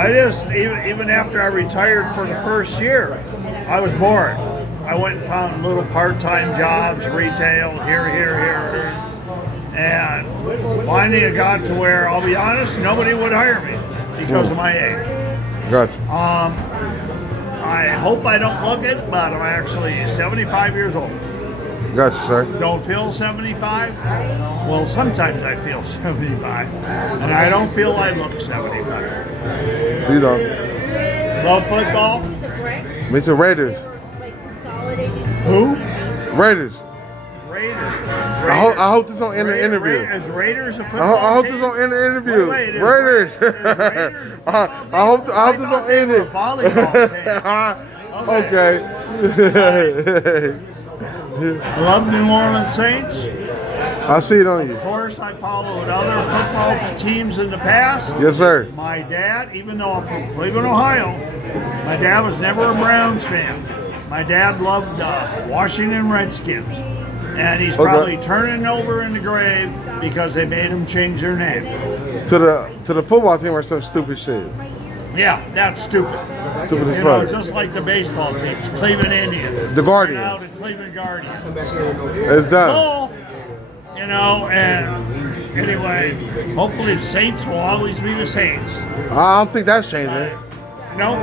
I just, even after I retired for the first year, I was bored. I went and found little part-time jobs, retail, here. And finally it got to where, I'll be honest, nobody would hire me because of my age. Gotcha. I hope I don't look it, but I'm actually 75 years old. Gotcha, sir. Don't feel 75? Well, sometimes I feel 75. And I don't feel I look 75. You don't. Love football? Me too. Raiders. Who? Raiders. Raiders. I hope this don't end the interview. Is Raiders a football I hope team? this don't end the interview. Wait, Raiders. Raiders I hope this don't end it. Volleyball team. Okay. I love New Orleans Saints. I see it on you. Of course, I followed other football teams in the past. Yes, sir. My dad, even though I'm from Cleveland, Ohio, my dad was never a Browns fan. My dad loved Washington Redskins. And he's probably turning over in the grave because they made him change their name. To the football team or some stupid shit. Yeah, that's stupid. Stupid as You know, fuck. just like the baseball teams, Cleveland Indians. The Guardians. Out of Cleveland Guardians. It's done. So, you know, and anyway, hopefully the Saints will always be the Saints. I don't think that's changing. No.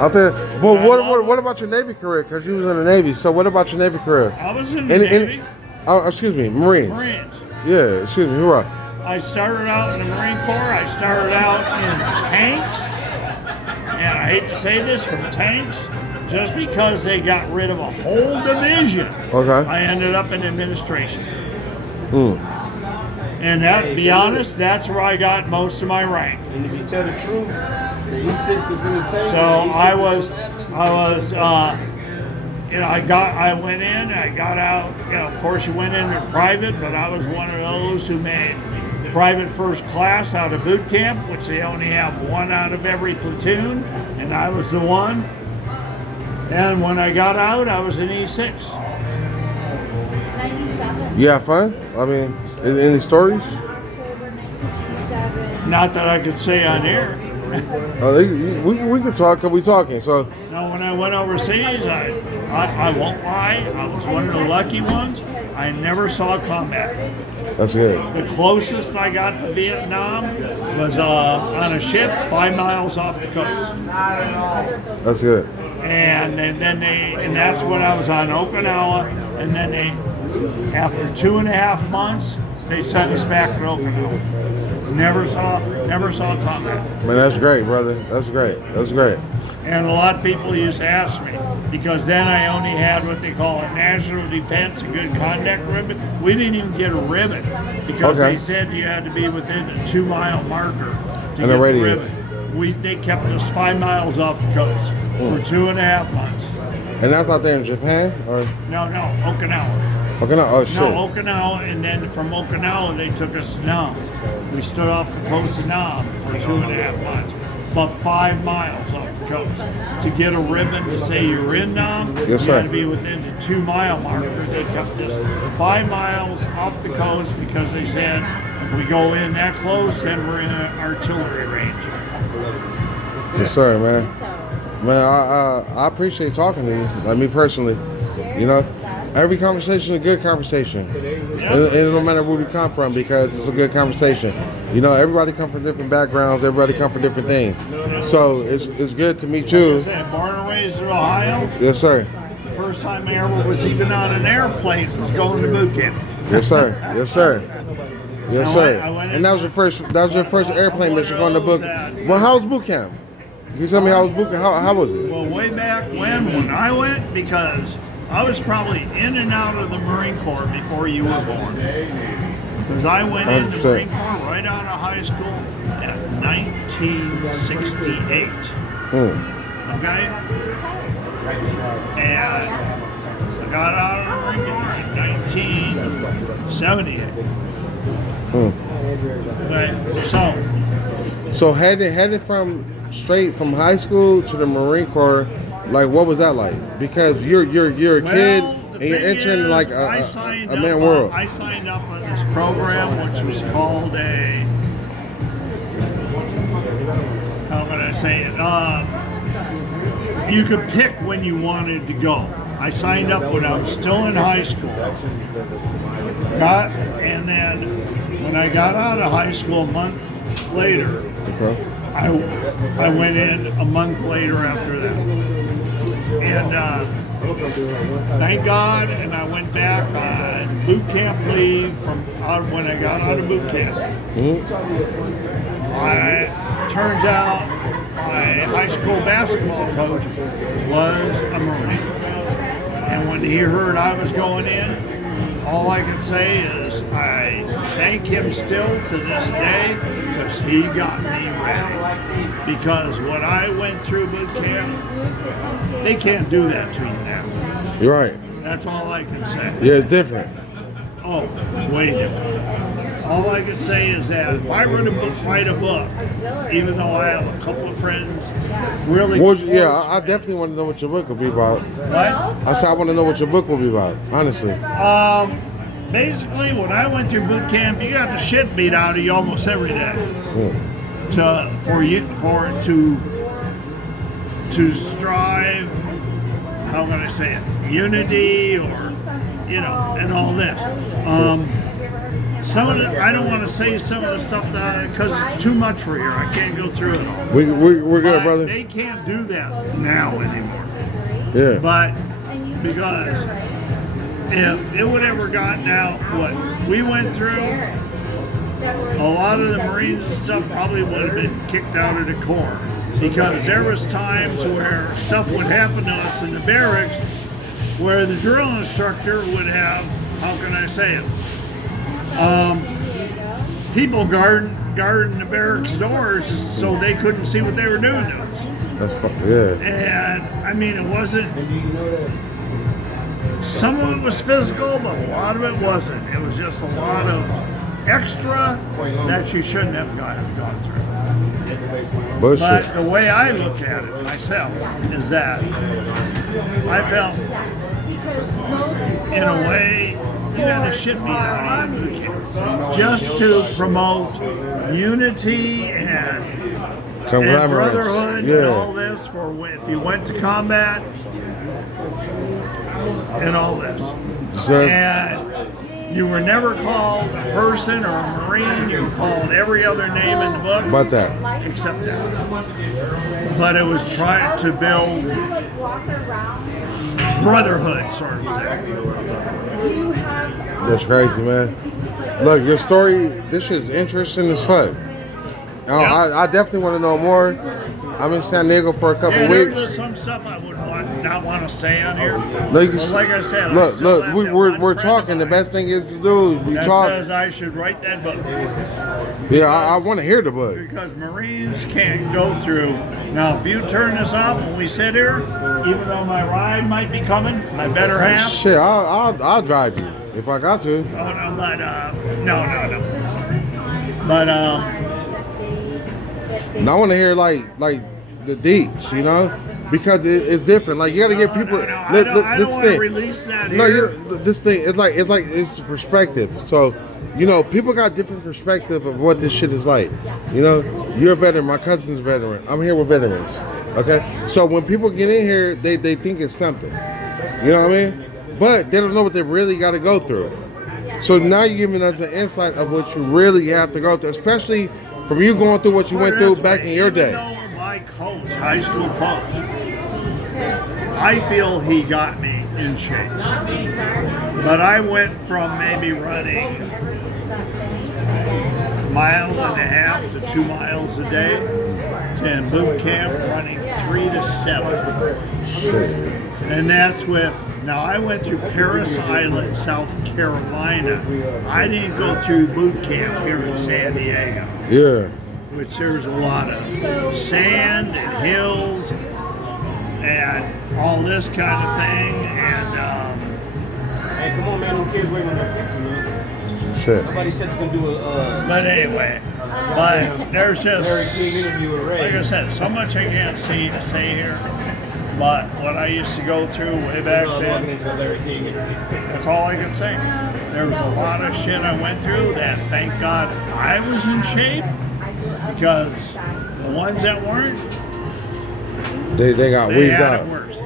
I think. Well, what about your Navy career? Because you was in the Navy. So what about your Navy career? I was in the Navy. Excuse me, Marines. Marines. Yeah, excuse me. Hoorah. I started out in the Marine Corps. I started out in tanks. And I hate to say this, from tanks, just because they got rid of a whole division. Okay. I ended up in administration. Mm. And that, to be honest, that's where I got most of my rank. And if you tell the truth, the E6 is in the tank. So I went in, I got out. You know, of course, you went into private, but I was one of those who made private first class out of boot camp, which they only have one out of every platoon, and I was the one. And when I got out, I was an E6. 97. You have fun? I mean, any stories? Not that I could say on air. We could talk because we talking. So No, when I went overseas, I won't lie, I was one of the lucky ones. I never saw combat. that's good. The closest I got to Vietnam was on a ship 5 miles off the coast. That's good. And that's when I was on Okinawa, and then after 2.5 months, they sent us back to Okinawa. Never saw combat. Man, that's great, brother. That's great. That's great. And a lot of people used to ask me, because then I only had what they call a national defense, a good conduct ribbon. We didn't even get a ribbon because they said you had to be within a 2-mile marker to get the radius. the ribbon. They kept us 5 miles off the coast for 2.5 months. And that's out there in Japan, or No, Okinawa. Okinawa? Oh shit. No, Okinawa, and then from Okinawa they took us to Nam. We stood off the coast of Nam for 2.5 months, about 5 miles off the coast. To get a ribbon to say you're in Nam, Yes, you sir. had to be within the 2-mile marker. They kept us 5 miles off the coast because they said if we go in that close, then we're in an artillery range. Yes, sir, man. Man, I appreciate talking to you. Like me personally, you know, every conversation is a good conversation, and it don't matter where we come from because it's a good conversation. You know, everybody come from different backgrounds. Everybody come from different things. So it's good to meet you. Like I said, born and raised in Ohio. Yes, sir. The first time I ever was even on an airplane was going to boot camp. Yes, sir. Yes, sir. Yes, sir. I went And that was your first airplane mission going to boot. Well, how was boot camp? Can you tell me how was boot camp? How was it? Well, way back when I went, because I was probably in and out of the Marine Corps before you were born. Because I went in the 100%. Marine Corps right out of high school at 1968. Okay? And I got out of the Marine Corps in 1978. Okay? So headed from straight from high school to the Marine Corps, like what was that like? Because you're a kid and you're entering like a man world. I signed up on this program which was called say it? You could pick when you wanted to go. I signed up when I was still in high school. And then when I got out of high school a month later, Okay. I went in a month later after that. And thank God, and I went back on boot camp leave from when I got out of boot camp. Turns out my high school basketball coach was a Marine. And when he heard I was going in, all I can say is I thank him still to this day because he got me ready. Because what I went through boot camp, they can't do that to you now. You're right. That's all I can say. Yeah, it's different. Oh, way different. All I can say is that if I write a book, even though I have a couple of friends, really. Well, yeah, I definitely want to know what your book will be about. What? I said I want to know what your book will be about, honestly. Basically, when I went through boot camp, you got the shit beat out of you almost every day. To strive. How can I say it? Unity, or and all this. Some of it, I don't want to say some of the stuff because it's too much for here. I can't go through it all. We're good, brother. They can't do that now anymore. Yeah. But because if it would ever gotten out what we went through, a lot of the Marines and stuff probably would have been kicked out of the Corps. Because there was times where stuff would happen to us in the barracks where the drill instructor would have, how can I say it, people guarding the barracks doors so they couldn't see what they were doing to us. That's yeah. And I mean, it wasn't, some of it was physical, but a lot of it wasn't. It was just a lot of extra that you shouldn't have gone through. Bullshit. But the way I look at it myself is that I felt, in a way, you got the shit beat out of you just to promote unity and brotherhood and all this for if you went to combat and all this. And you were never called a person or a Marine. You were called every other name in the book. About that. Except that. But it was trying to build brotherhood sort of thing. That's crazy, man. Look, your story, this shit is interesting as fuck. I definitely want to know more. I'm in San Diego for a couple weeks. There's some stuff I would not want to say on here. Like I said, look, we're talking. The best thing is to do is we talk. Says I should write that book. Yeah, I want to hear the book. Because Marines can't go through. Now, if you turn this off when we sit here, even though my ride might be coming, my better half. Shit, I'll drive you if I got to. Oh, no, but no. But And I want to hear like the deeps, because it's different. Like you got to get people. I don't want to release that here. No, this thing it's perspective. So, people got different perspective of what this shit is like. You're a veteran. My cousin's a veteran. I'm here with veterans. Okay, so when people get in here, they think it's something. You know what I mean? But they don't know what they really got to go through. So now you're giving us an insight of what you really have to go through, especially from you going through what you went through back in your day. My coach, high school coach, I feel he got me in shape. But I went from maybe running 1.5 miles to 2 miles a day to in boot camp running 3 to 7. Shit. And that's with, now I went through Paris Island, South Carolina. I didn't go through boot camp here in San Diego. Yeah. Which there's a lot of sand and hills and all this kind of thing. And hey, come on, man, them kids waiting on their pizza, man. Shit. Nobody said you can do a. But anyway, but there's just, very clean interview with Ray. like I said, so much I can't say here. But what I used to go through way back then, that's all I can say. There was a lot of shit I went through that, thank God, I was in shape. Because the ones that weren't, They got They weaved had out. it worse.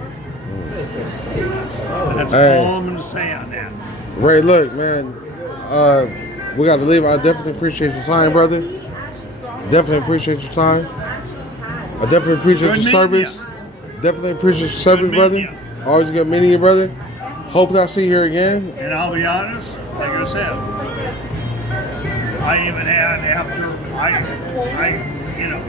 That's Hey. all I'm going to say on that. Ray, look, man, we got to leave. I definitely appreciate your time, brother. Definitely appreciate your time. I definitely appreciate Good your meeting service. Definitely appreciate your service, Good brother. meeting Always good meeting you, brother. Hopefully I'll see you here again. And I'll be honest, like I said, I even had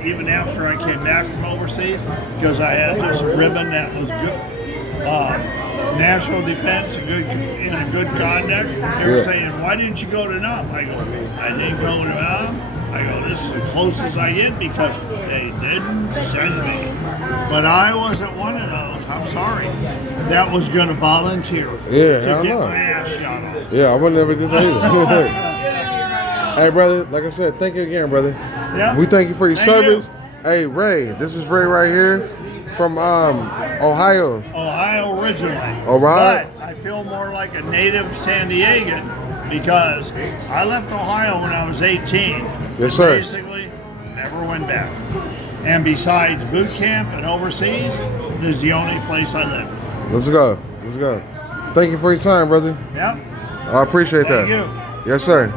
even after I came back from overseas, because I had this ribbon that was good, national defense, and good conduct. They were Yeah. saying, "Why didn't you go to NUM?" I go, "I didn't go to NUM." I go, "This is as close as I get because they didn't send me." But I wasn't one of those. I'm sorry. That was going to volunteer Yeah, to hell get no. my ass shot off. Yeah, I would never do that either. Hey, brother, like I said, thank you again, brother. Yeah. We thank you for your Thank service. Hey, Ray, this is Ray right here from Ohio. Ohio originally. All right. But I feel more like a native San Diegan because I left Ohio when I was 18. Yes, and sir. Basically, never went back. And besides boot camp and overseas, this is the only place I live. Let's go. Let's go. Thank you for your time, brother. Yep. I appreciate Thank that. you. Yes, sir.